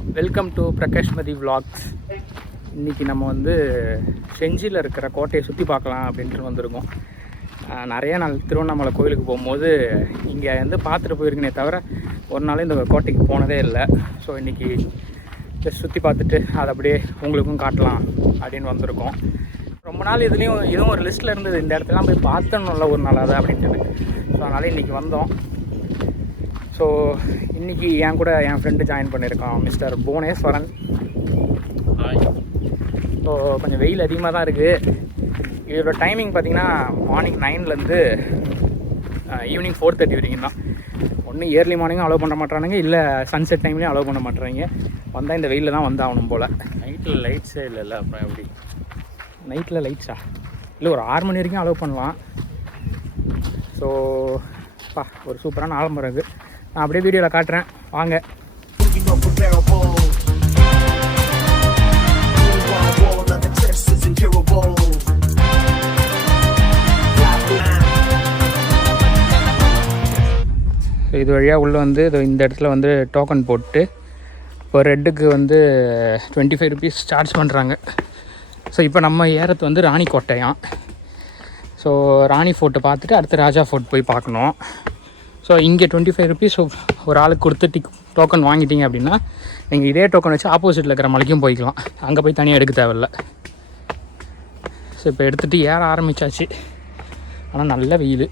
Welcome to பிரகாஷ்மதி vlogs. இன்றைக்கி நம்ம வந்து செஞ்சியில் இருக்கிற கோட்டையை சுற்றி பார்க்கலாம் அப்படின்ட்டு வந்திருக்கோம். நிறைய நாள் திருவண்ணாமலை கோயிலுக்கு போகும்போது இங்கே வந்து பார்த்துட்டு போயிருக்கேனே தவிர ஒரு நாள் இந்த கோட்டைக்கு போனதே இல்லை. ஸோ இன்றைக்கி ஜஸ்ட் சுற்றி பார்த்துட்டு அதை அப்படியே உங்களுக்கும் காட்டலாம் அப்படின்னு வந்திருக்கோம். ரொம்ப நாள் இதுவும் ஒரு லிஸ்ட்டில் இருந்தது, இந்த இடத்துலாம் போய் பார்த்தோம்ல ஒரு நாள் அதை அப்படின்ட்டு. ஸோ அதனால் இன்றைக்கி வந்தோம். ஸோ இன்றைக்கி என் கூட என் ஃப்ரெண்டு ஜாயின் பண்ணியிருக்கான், மிஸ்டர் புவனேஸ்வரன். ஸோ கொஞ்சம் வெயில் அதிகமாக தான் இருக்குது. இதோட டைமிங் பார்த்திங்கன்னா மார்னிங் 9லேருந்து ஈவினிங் 4:30 வரைக்கும் தான். ஒன்று இயர்லி மார்னிங்கும் அலோவ் பண்ண மாட்டானுங்க, இல்லை சன்செட் டைம்லேயும் அலோவ் பண்ண மாட்டுறாங்க. வந்தால் இந்த வெயிலில் தான் வந்தாகணும் போல். நைட்டில் லைட்ஸே இல்லைல்ல, அப்புறம் எப்படி? நைட்டில் லைட்ஸா? இல்லை, ஒரு 6 மணி வரைக்கும் அலோவ் பண்ணலாம். ஸோ ஒரு சூப்பரான ஆலமரம் இருக்குது, நான் அப்படியே வீடியோவில் காட்டுறேன், வாங்க. ஸோ இது வழியாக உள்ளே வந்து இந்த இடத்துல வந்து டோக்கன் போட்டு இப்போ ரெட்டுக்கு வந்து 25 rupees சார்ஜ் பண்ணுறாங்க. ஸோ இப்போ நம்ம ஏறது வந்து ராணி கோட்டையாம். ஸோ ராணி ஃபோர்ட்டை பார்த்துட்டு அடுத்து ராஜா ஃபோர்ட் போய் பார்க்கணும். ஸோ இங்கே 25 rupees ஒரு ஆளுக்கு கொடுத்து டோக்கன் வாங்கிட்டீங்க அப்படின்னா நீங்கள் இதே டோக்கன் வச்சு ஆப்போசிட்டில் இருக்கிற மலைக்கும் போய்க்கலாம், அங்கே போய் தனியாக எடுக்க தேவையில்ல. ஸோ இப்போ எடுத்துகிட்டு ஏற ஆரம்பித்தாச்சு. ஆனால் நல்ல வெயில்.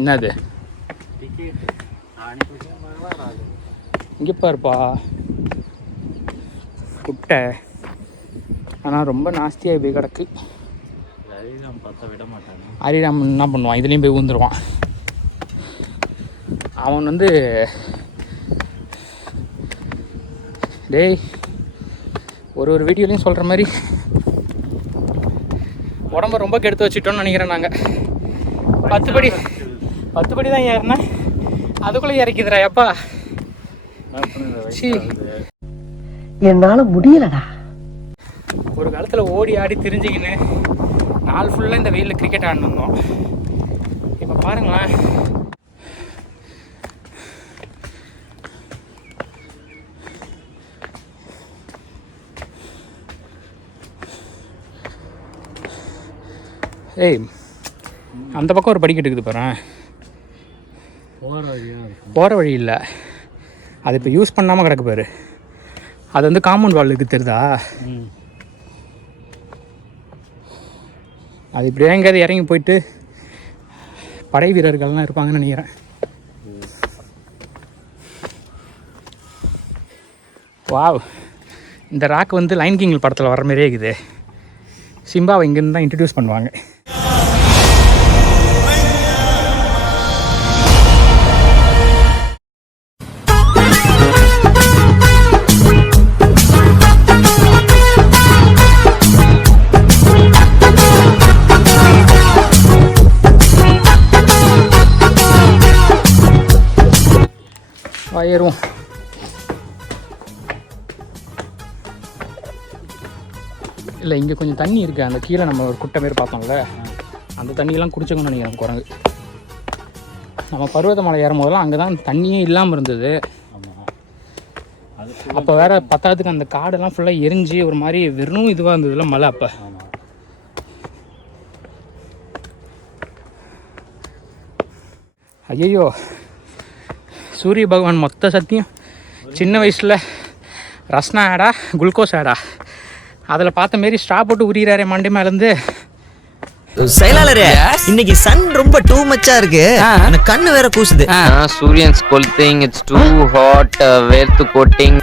என்னது இங்கே பாருப்பா குட்டை, ஆனால் ரொம்ப நாஸ்தியாக போய் கிடக்கு. ஹரிராம் என்ன பண்ணுவான், இதுலேயும் போய் ஊந்துருவான். அவன் வந்து டேய் ஒரு வீடியோலையும் சொல்கிற மாதிரி உடம்ப ரொம்ப கெடுத்து வச்சுட்டோன்னு நினைக்கிறேன். நாங்கள் 10 படி தான் ஏறினேன், அதுக்குள்ளே இறக்கிதுரா எப்பா. என்னால முடியலடா. ஒரு காலத்தில் ஓடி ஆடி திரிஞ்சிக்கின்னு நாள் ஃபுல்லாக இந்த வெயிலில் கிரிக்கெட் ஆடினோம். இப்போ பாருங்களேன், ஏய் அந்த பக்கம் ஒரு படிக்கட்டு இருக்குது பாரு. போகிற வழி இல்லை, அது இப்போ யூஸ் பண்ணாமல் கிடக்கு பாரு. அது வந்து காம்பவுண்ட் வால் இருக்குது, தெரியுதா? அது இப்படியே எங்கேயாவது இறங்கி போயிட்டு படை வீரர்கள்லாம் இருப்பாங்கன்னு நினைக்கிறேன். வாவ், இந்த ராக் வந்து லைன் கிங் படத்தில் வர மாதிரியே இருக்குது. சிம்பாவை இங்கேருந்து தான் இன்ட்ரடியூஸ் பண்ணுவாங்க. ஏறுவோம். இல்லை, இங்கே கொஞ்சம் தண்ணி இருக்குது. அந்த கீழே நம்ம ஒரு குட்டை மாரி பார்த்தோம்ல, அந்த தண்ணியெல்லாம் குடிச்சோங்கன்னு நினைக்கிறேன் குரங்கு. நம்ம பருவதமலை ஏறும் போதெல்லாம் அங்கே தான் தண்ணியே இல்லாமல் இருந்தது. அப்போ வேறு பத்தாவதுக்கு அந்த காடெல்லாம் ஃபுல்லாக எரிஞ்சு ஒரு மாதிரி வெறும் இதுவாக இருந்ததுல மழை. அப்போ ஐயோ, சூரிய பகவான் மொத்த சத்தியம் சின்ன வயசில் ரஸ்னா ஆடா குளுக்கோஸ் ஆடா அதில் பார்த்த மாரி ஸ்ட்ரா போட்டு உரியிறாரே மண்டை மேலேருந்து. செயலாளரே, இன்னைக்கு சன் ரொம்ப டூ மச்சா இருக்கு, எனக்கு கண்ணு வேற கூசுது. சூரியன் ஸ்கொல்டிங், இட்ஸ் டூ ஹாட், வேர்த்து கோட்டிங்.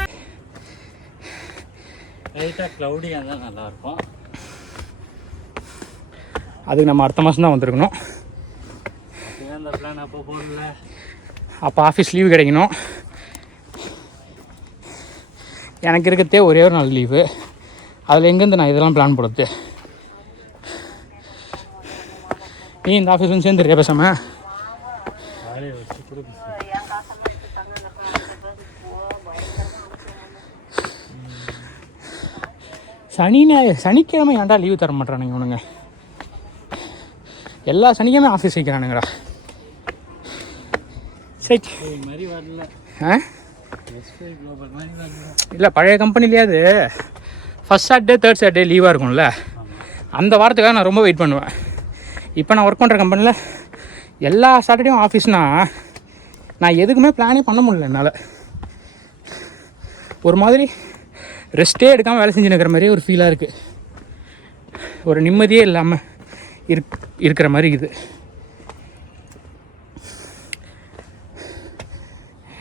லைட்டாக க்ளவுடியாக தான் நல்லாயிருக்கும். அதுக்கு நம்ம அடுத்த மாதம் தான் வந்திருக்கணும். இந்த பிளான் அப்போ போடல, அப்போ ஆஃபீஸ் லீவு கிடைக்கணும். எனக்கு இருக்கிறதே ஒரே ஒரு நாள் லீவு, அதில் எங்கேருந்து நான் இதெல்லாம் பிளான் போடுறது? நீ இந்த ஆஃபீஸ்லேருந்து சேர்ந்துடுறியா பேசாமல்? சனிக்கிழமை ஏன்டா லீவு தர மாட்டானுங்க இவனுங்க? எல்லா சனிக்கிழமை ஆஃபீஸ் வைக்கிறானுங்கடா. சரி, மாதிரி வரல. எஸ்பிஐ குளோபல் மாதிரி தான். இல்லை பழைய கம்பெனிலேயே அது ஃபஸ்ட் சாட்டர்டே தேர்ட் சாட்டர்டே லீவாக இருக்கும்ல, அந்த வாரத்துக்காக நான் ரொம்ப வெயிட் பண்ணுவேன். இப்போ நான் ஒர்க் பண்ணுற கம்பெனியில் எல்லா சாட்டர்டேயும் ஆஃபீஸ்னால் நான் எதுக்குமே பிளானே பண்ண முடியல என்னால். ஒரு மாதிரி ரெஸ்ட்டே எடுக்காமல் வேலை செஞ்சுன்னு இருக்கிற மாதிரியே ஒரு ஃபீலாக இருக்குது. ஒரு நிம்மதியே இல்லாமல் இருக்கிற மாதிரி இருக்குது.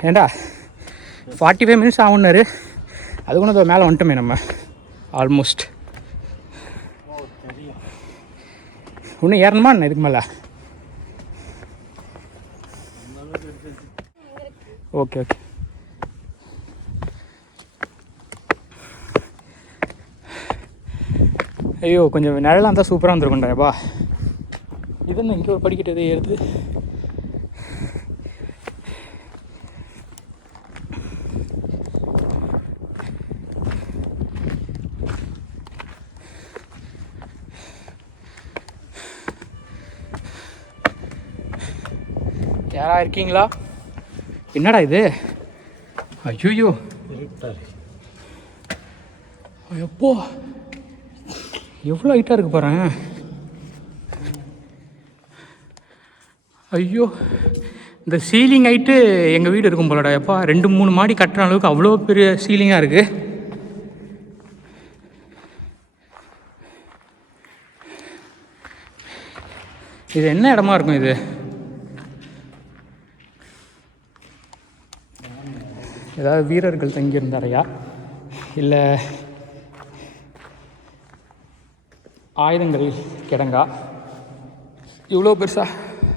ஏண்டா 45 மினிட்ஸ் ஆகுன்னாரு, அதுக்கு ஒன்று மேலே வந்துட்டோமே நம்ம ஆல்மோஸ்ட். இன்னும் ஏறணுமா என்ன இதுக்கு மேலே? Okay okay. ஐயோ கொஞ்சம் நிழலாக இருந்தால் சூப்பராக இருந்திருக்கும்டாப்பா. இது என்ன இங்கே ஒரு படிக்கட்டு எதே ஏறுது? யாரா இருக்கீங்களா? என்னடா இது? ஐயோ எப்போ எவ்வளோ ஹைட்டாக இருக்கு பாருங்க. ஐயோ இந்த சீலிங் ஹைட்டு எங்கள் வீடு இருக்கும் போலடா எப்பா. 2-3 மாடி கட்டுற அளவுக்கு அவ்வளோ பெரிய சீலிங்காக இருக்குது. இது என்ன இடமா இருக்கும் இது? ஏதாவது வீரர்கள் தங்கியிருந்தாரையா, இல்லை ஆயுதங்கள் கிடங்கா? இவ்வளோ பெருசா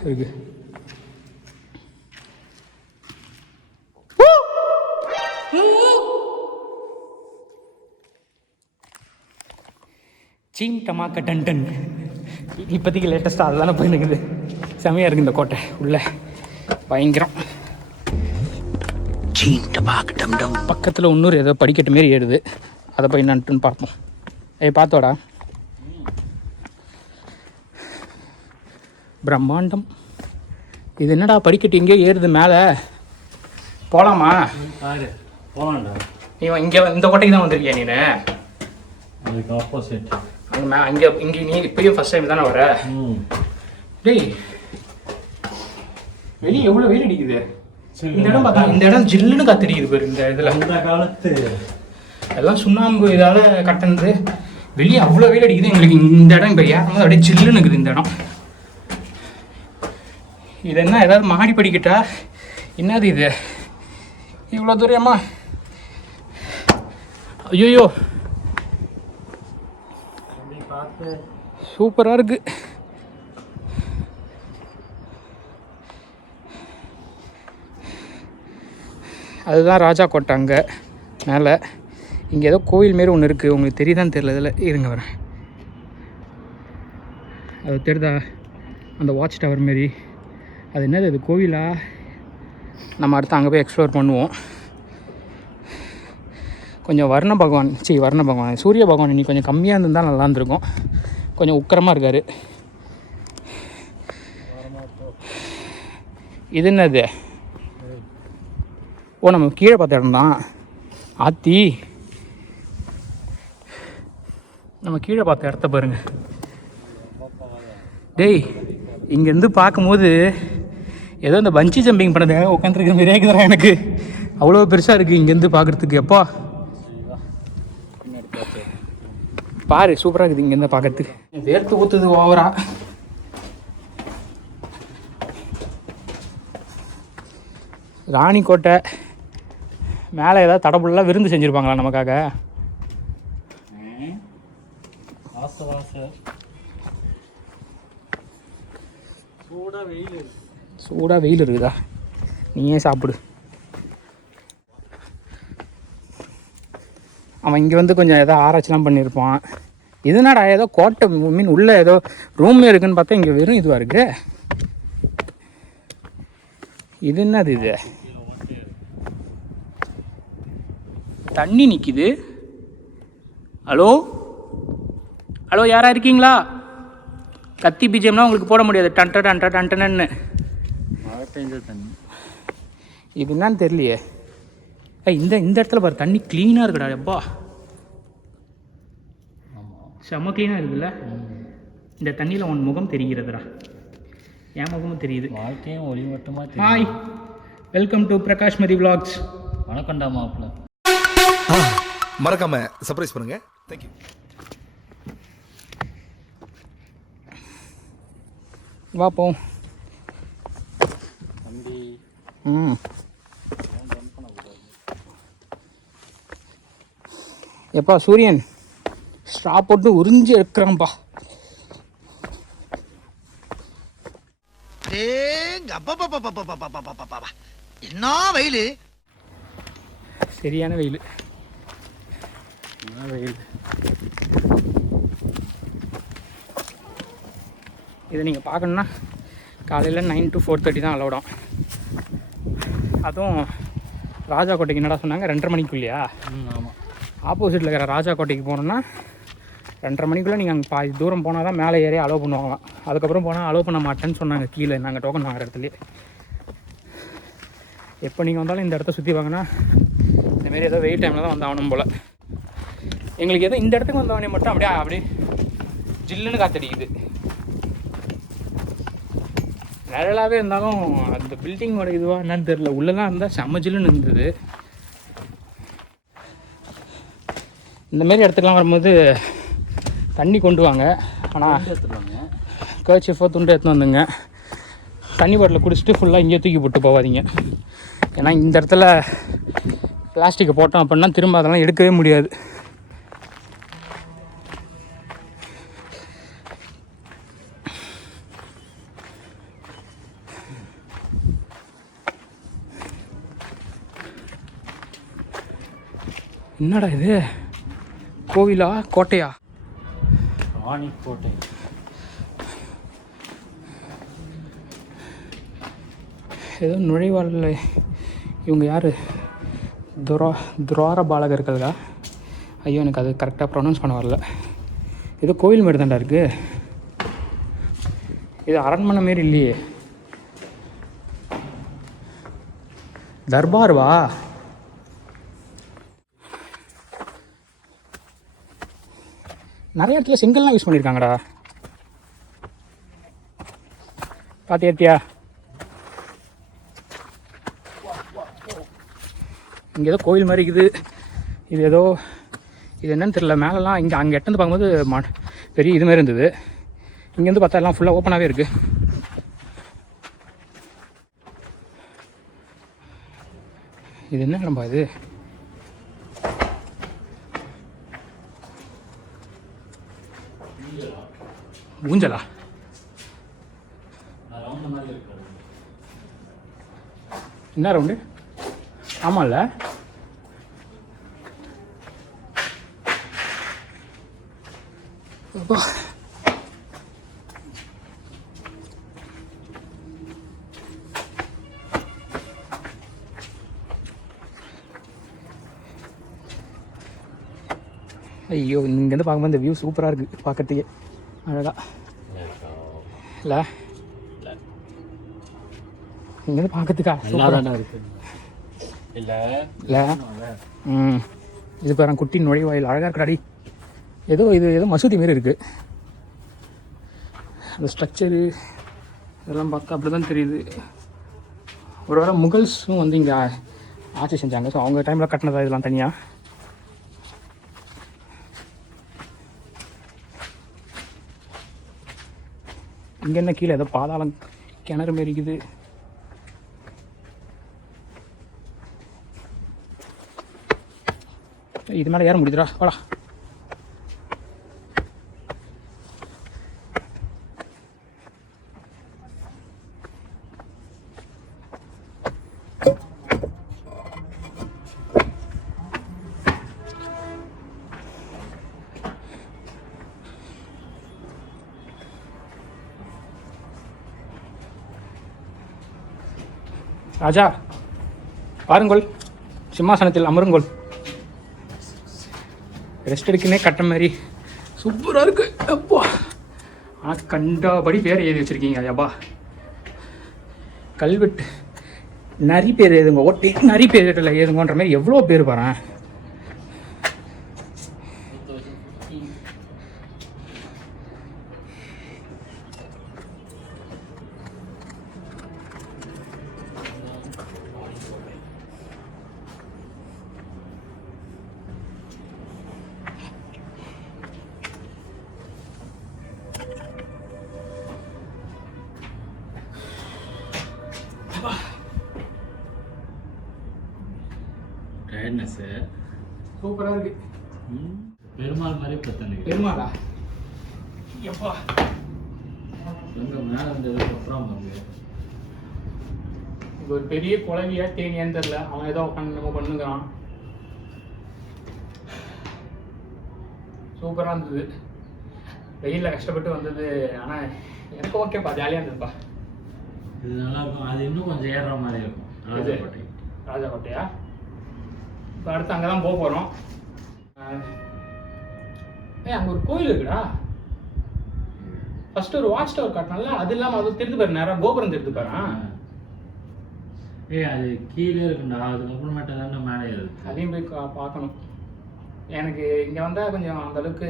இருக்கு. சீம் டமாக்க டன் டன் இப்போதைக்கு லேட்டஸ்ட்டாக அதுதானே போயிருக்குது. செமையாக இருக்குது இந்த கோட்டை உள்ள, பயங்கரம். பக்கத்தில் இன்னொரு ஏதோ படிக்கட்டு மாரி ஏறுது, அதை போய் என்னன்ட்டுன்னு பார்ப்போம். பார்த்தோடா பிரம்மாண்டம். இது என்னடா படிக்கட்டு எங்கேயோ ஏறுது மேலே, போகலாமா? போகலாம்டா. நீ இங்கே இந்த கோட்டைக்கு தான் வந்திருக்கியா நீ? அதுக்கு ஆப்போசிட் அங்கே இங்கே நீ இப்பயும் ஃபர்ஸ்ட் டைம் தானே வர? டேய் வெளியே எவ்வளோ வெயில் அடிக்குது. இந்த இடம் பார்த்தா இந்த இடம் ஜில்லுன்னு காத்திரிக்குது பேர். இந்த இதில் அந்த காலத்து எல்லாம் சுண்ணாம்பு இதால் கட்டினது. வெளியே அவ்வளோ வெயில் அடிக்குது எங்களுக்கு. இந்த இடம் இப்போ ஏறும்போது அப்படியே ஜில்லுன்னு இருக்குது இந்த இடம். இது என்ன ஏதாவது மாடி படிக்கட்டா என்னது இது? இவ்வளோ தூரமா? ஐயோ சூப்பராக இருக்குது. அதுதான் ராஜா கோட்டை அங்கே மேலே. இங்கே ஏதோ கோவில் மாரி ஒன்று இருக்குது, உங்களுக்கு தெரியுதான்னு தெரியல. இதில் இருங்க வரேன். அது தெரியுதா அந்த வாட்ச் டவர் மாரி? அது என்னது, அது கோவிலா? நம்ம அடுத்து அங்கே போய் எக்ஸ்ப்ளோர் பண்ணுவோம். கொஞ்சம் வர்ண பகவான் சூரிய பகவான் இன்னைக்கு கொஞ்சம் கம்மியாக இருந்திருந்தால் நல்லா இருந்திருக்கும். கொஞ்சம் உக்கரமாக இருக்கார். இது என்னது? ஓ நம்ம கீழே பார்த்த இடம் தான். ஆத்தி நம்ம கீழே பார்த்த இடத்த பாருங்க. டேய் இங்கேருந்து பார்க்கும்போது ஏதோ இந்த பஞ்சி ஜம்பிங் பண்ணதுக்காக உட்காந்துருக்க மாதிரியே இருக்குதுடா எனக்கு. அவ்வளோ பெருசாக இருக்குது இங்கேருந்து பார்க்குறதுக்கு. எப்பா பாரு சூப்பராக இருக்குது இங்கேருந்து பார்க்கறதுக்கு. வேர்த்து ஊற்றுது ஓவரா. ராணிக்கோட்டை மேலே ஏதாவது தடபுலாம் விருந்து செஞ்சுருப்பாங்களா நமக்காக? சூடாக வெயில் இருக்குதா? நீயே சாப்பிடு. அவன் இங்கே வந்து கொஞ்சம் ஏதோ ஆராய்ச்சிலாம் பண்ணியிருப்பான். இதுனாடா ஏதோ கோட்டை மீன் உள்ளே ஏதோ ரூம் இருக்குன்னு பார்த்தா இங்கே வெறும் இதுவாக இருக்கு. இது என்னது? இது தண்ணி நிற்கிது. ஹலோ ஹலோ யாரா இருக்கீங்களா? கத்தி பிஜிஎம்னா உங்களுக்கு போட முடியாது. டன்ட டன்ட டன்டன்னு மழை பெஞ்ச தண்ணி. இது என்னன்னு தெரியலையே. இந்த இந்த இடத்துல பாரு தண்ணி க்ளீனாக இருக்குடா. எப்பா செம்ம க்ளீனாக இருக்குல்ல. இந்த தண்ணியில் உன் முகம் தெரிகிறதுடா. என் முகமும் தெரியுது. வாழ்க்கையும் ஒளி மட்டுமா தெரியும். Hi, welcome to Prakashmathi vlogs. வணக்கம்டா மாப்பிள்ள. மறக்காம சர்ப்ரைஸ் பண்ணுங்க. தேங்க்யூ. வாப்போம் தம்பி. எப்பா சூரியன் ஸ்ட்ரா போட்டு உறிஞ்சி எடுக்கிறான்ப்பா. என்ன வெயிலு, சரியான வெயில். இதை நீங்கள் பார்க்கணுன்னா காலையில் 9 to 4:30 தான் அலோடும். அதுவும் ராஜா கோட்டைக்கு என்னடா சொன்னாங்க 2:30 மணிக்குள்ளேயா? ஆமாம். ஆப்போசிட்டில் இருக்கிற ராஜா கோட்டைக்கு போனோன்னா 2:30 மணிக்குள்ளே நீங்கள் அங்கே பாதி தூரம் போனால் தான் மேலே ஏறி அலோவ் பண்ணுவாங்களாம். அதுக்கப்புறம் போனால் அலோவ் பண்ண மாட்டேன்னு சொன்னாங்க கீழே நாங்கள் டோக்கன் வாங்குற இடத்துலையே. எப்போ நீங்கள் வந்தாலும் இந்த இடத்த சுற்றி வாங்கினா இந்தமாரி ஏதோ வெயில் டைமில் தான் வந்து ஆகணும் போல். எங்களுக்கு ஏதோ இந்த இடத்துக்கு வந்தவனே மட்டும் அப்படியே ஜில்லுன்னு காத்தடிக்குது. நிழலாகவே இருந்தாலும் அந்த பில்டிங்கோட இதுவாக என்னன்னு தெரில. உள்ளெல்லாம் இருந்தால் செம்ம ஜில்லுன்னு இருந்தது. இந்தமாரி இடத்துக்குலாம் வரும்போது தண்ணி கொண்டு வாங்க. ஆனால் கர்ச்சீஃபோ துண்டு எடுத்துன்னு வந்துங்க. தண்ணி பாட்டில் குடிச்சிட்டு ஃபுல்லாக இங்கே தூக்கி போட்டு போகாதீங்க. ஏன்னா இந்த இடத்துல பிளாஸ்டிக்கை போட்டோம் அப்படின்னா திரும்ப அதெல்லாம் எடுக்கவே முடியாது. என்னடா இது, கோவிலா கோட்டையா? ராணிக்கோட்டை. ஏதோ நுழைவாளில் இவங்க யார்? துரார பாலகர்களா? ஐயோ எனக்கு அது கரெக்டாக ப்ரொனவுன்ஸ் பண்ண வரல. ஏதோ கோவில் மாரி தான்டா இருக்குது. இது அரண்மனை மாரி இல்லையே. தர்பார்வா? நிறைய இடத்துல செங்கல்லாம் யூஸ் பண்ணியிருக்காங்கடா. பார்த்தியா? இங்கே ஏதோ கோவில் மாதிரி இருக்குது. இது ஏதோ இது என்னன்னு தெரியல. மேலெலாம் அங்கே எட்டந்து பார்க்கும்போது பெரிய இது மாதிரி இருந்தது. இங்கேருந்து பார்த்தா எல்லாம் ஃபுல்லாக ஓப்பனாகவே இருக்குது. இது என்ன இடம்பா இது? ஊஞ்சலா? என்ன ரவுண்டு? ஆமாம்ல. ஐயோ, இங்கேருந்து பார்க்கும்போது இந்த வியூ சூப்பராக இருக்குது பார்க்கறதுக்கே. அழகா இல்லை? இங்கேருந்து பார்க்கறதுக்கா சூப்பராக இருக்குது. இல்லை இல்லை? இது பாரு குட்டி நுழைவாயில் அழகாக இருக்கிறாடி. ஏதோ மசூதி மாரி இருக்குது. அந்த ஸ்ட்ரக்சரு இதெல்லாம் பார்த்தா அப்படி தான் தெரியுது. ஒரு வேளை முகல்ஸும் வந்து இங்கே ஆட்சி செஞ்சாங்க. ஸோ அவங்க டைமில் கட்டினதா இதெல்லாம் தனியாக. இங்கே என்ன கீழே ஏதோ பாதாளம் கிணறு மாரி இருக்குது. இது மேலே ஏற முடியுதுடா. வாடா. ராஜா பாருங்கோள், சிம்மாசனத்தில் அமருங்கோள். ரெஸ்ட் எடுக்குனே கட்ட மாதிரி சூப்பராக இருக்கு. அப்பா ஆனால் கண்டபடி பேர் எழுதி வச்சுருக்கீங்க. ஐயாப்பா கல்வெட்டு நிறைய பேர் ஏதுங்க ஓட்டி நிறைய பேர் ஏதுங்கன்ற மாதிரி எவ்வளோ பேர் பாறேன். டயர்ட்னஸ்ஸு சூப்பராக இருக்கு. பெருமாள் மாதிரி பத்தனை பெருமாளா எப்பா எங்கே மேலே இருந்ததுக்கு அப்புறம் வந்து இது ஒரு பெரிய குழவியா தேனியான்னு தெரில. அவன் ஏதோ உட்காந்து நம்ம பண்ணுங்கிறான். சூப்பராக இருந்தது. வெயிலில் கஷ்டப்பட்டு வந்தது. ஆனால் எனக்கு ஓகேப்பா, ஜாலியாக இருந்ததுப்பா. இது நல்லா இருக்கும். அது இன்னும் கொஞ்சம் ஏறுற மாதிரி இருக்கும். ராஜாக்கோட்டை. ராஜாக்கோட்டையா? இப்போ அடுத்து அங்கே தான் போக போகிறோம். அங்கே ஒரு கோயில் இருக்குடா. ஃபர்ஸ்ட் ஒரு வாட்ச் டவர் காட்டினால, அது இல்லாமல் அது தெரிந்து பாரு, நேரம் கோபுரம் தெரிந்து பாரு. அது கீழே இருக்குண்டா. அதுக்கப்புறமேட்டு தானே மேலே ஏறுது. அதையும் போய் பார்க்கணும். எனக்கு இங்கே வந்தால் கொஞ்சம் அந்தளவுக்கு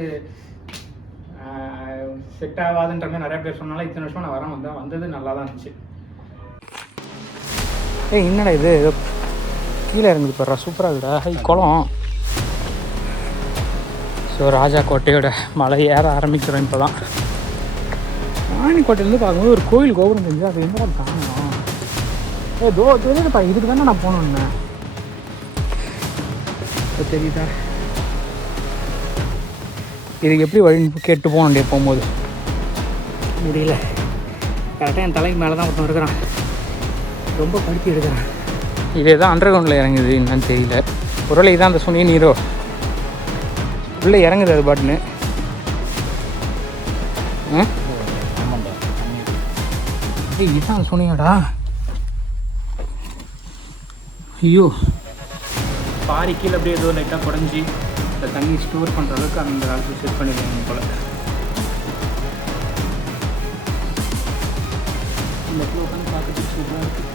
செட் ஆகாதுன்ற மாதிரி நிறைய பேர் சொன்னாலும் இத்தனை வருஷம் நான் வந்தது நல்லா தான் இருந்துச்சு. என்னடா இது ஏதோ கீழே இறங்குது பாரு, சூப்பராக இருக்குடா. ஹை குளம். ஸோ ராஜாக்கோட்டையோட மலை ஏற ஆரம்பிக்கிறோம். இப்போ தான் ராணிக்கோட்டையிலேருந்து பார்க்கும்போது ஒரு கோயில் கோபுரம் தெரிஞ்சு அது எங்கே காணணும். தெரியுதுப்பா, இதுக்கு தானே நான் போகணுன்னு. இப்போ தெரியுதா? இதுக்கு எப்படி வழி கேட்டு போகணுண்டே போகும்போது முடியல. கரெக்டாக என் தலைக்கு மேலே தான் ஒருத்தன் இருக்கிறான். ரொம்ப படுத்தி எடுக்கிறான். இதே தான் அண்டர் கிரவுண்டில் இறங்குது, என்னன்னு தெரியல. ஒருவேளை இதான் அந்த சுனி நீரோ உள்ளே இறங்குது அது பாட்டுன்னு. இதுதான் சுனியாடா. ஐயோ, பாரி கீழே அப்படியே ஏதோ லைட்டாக குறைஞ்சி இந்த தண்ணி ஸ்டோர் பண்ணுற அளவுக்கு அந்த காலத்தில் செட் பண்ணிடுவாங்க போல். இந்த இடத்துல உட்காந்து பார்க்கறதுக்கு சூப்பராக இருக்குது.